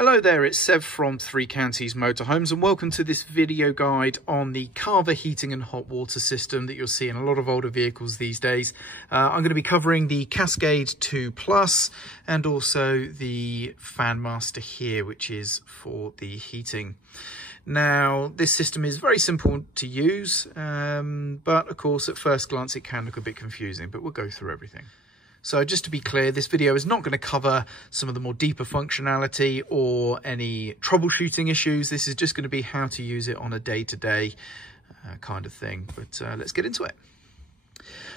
Hello there, it's Sev from Three Counties Motorhomes and welcome to this video guide on the Carver heating and hot water system that you'll see in a lot of older vehicles these days. I'm going to be covering the Cascade 2 Plus and also the Fanmaster here, which is for the heating. Now, this system is very simple to use, but of course at first glance it can look a bit confusing, but we'll go through everything. So just to be clear, this video is not going to cover some of the more deeper functionality or any troubleshooting issues. This is just going to be how to use it on a day-to-day kind of thing. But let's get into it.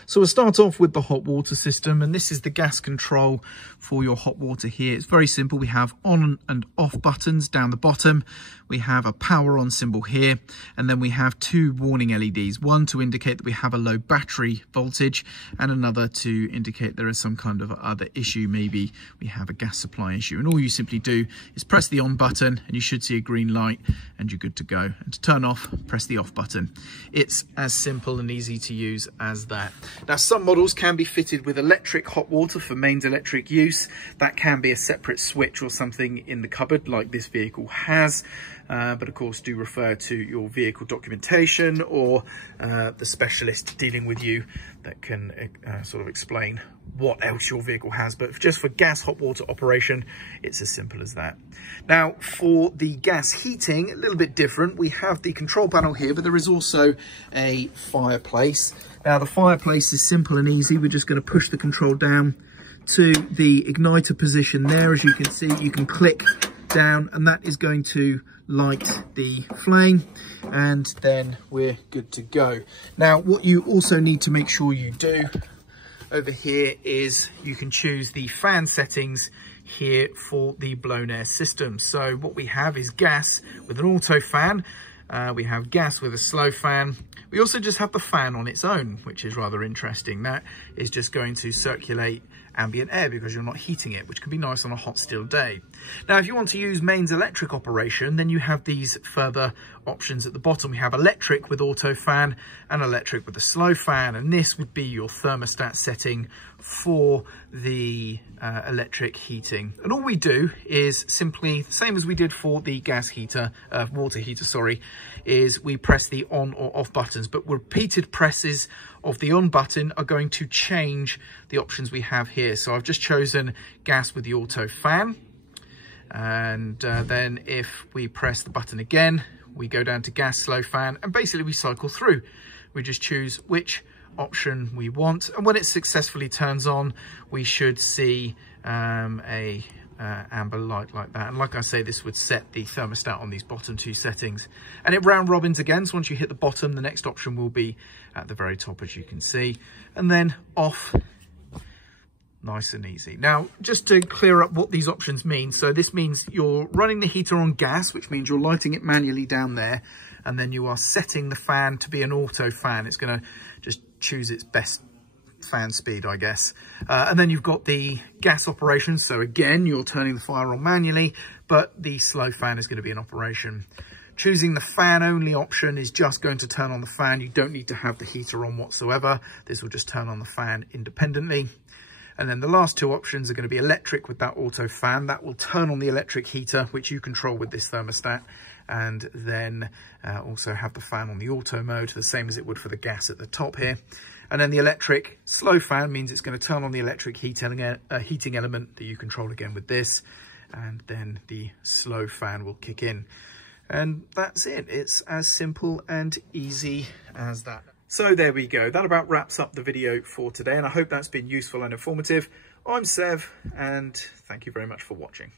So we'll start off with the hot water system, and this is the gas control for your hot water here. It's very simple. We have on and off buttons down the bottom. We have a power on symbol here, and then we have two warning LEDs, one to indicate that we have a low battery voltage and another to indicate there is some kind of other issue. Maybe we have a gas supply issue, and all you simply do is press the on button and you should see a green light and you're good to go. And to turn off, press the off button. It's as simple and easy to use as that. Now, some models can be fitted with electric hot water for mains electric use. That can be a separate switch or something in the cupboard like this vehicle has. But of course, do refer to your vehicle documentation or the specialist dealing with you that can sort of explain what else your vehicle has. But just for gas hot water operation, it's as simple as that. Now, for the gas heating, a little bit different. We have the control panel here, but there is also a fireplace. Now, the fireplace is simple and easy. We're just going to push the control down to the igniter position there. As you can see, you can click down and that is going to light the flame, and then we're good to go. Now, what you also need to make sure you do over here is you can choose the fan settings here for the blown air system. So what we have is gas with an auto fan. We have gas with a slow fan. We also just have the fan on its own, which is rather interesting. That is just going to circulate ambient air because you're not heating it, which can be nice on a hot still day. Now, if you want to use mains electric operation, then you have these further options at the bottom. We have electric with auto fan and electric with a slow fan, and this would be your thermostat setting for the electric heating. And all we do is simply the same as we did for the gas heater, water heater, sorry, is we press the on or off buttons, but repeated presses of the on button are going to change the options we have here. So I've just chosen gas with the auto fan, and then if we press the button again, we go down to gas slow fan, and basically we cycle through. We just choose which option we want, and when it successfully turns on, we should see a amber light like that. And like I say, this would set the thermostat on these bottom two settings, and it round robins again. So once you hit the bottom, the next option will be at the very top, as you can see, and then off. Nice and easy. Now, just to clear up what these options mean. So this means you're running the heater on gas, which means you're lighting it manually down there, and then you are setting the fan to be an auto fan. It's going to just choose its best fan speed, I guess. And then you've got the gas operation. So again, you're turning the fire on manually, but the slow fan is going to be in operation. Choosing the fan only option is just going to turn on the fan. You don't need to have the heater on whatsoever. This will just turn on the fan independently. And then the last two options are going to be electric with that auto fan. That will turn on the electric heater, which you control with this thermostat. And then also have the fan on the auto mode, the same as it would for the gas at the top here. And then the electric slow fan means it's going to turn on the electric heating element that you control again with this. And then the slow fan will kick in. And that's it. It's as simple and easy as that. So there we go. That about wraps up the video for today, and I hope that's been useful and informative. I'm Sev, and thank you very much for watching.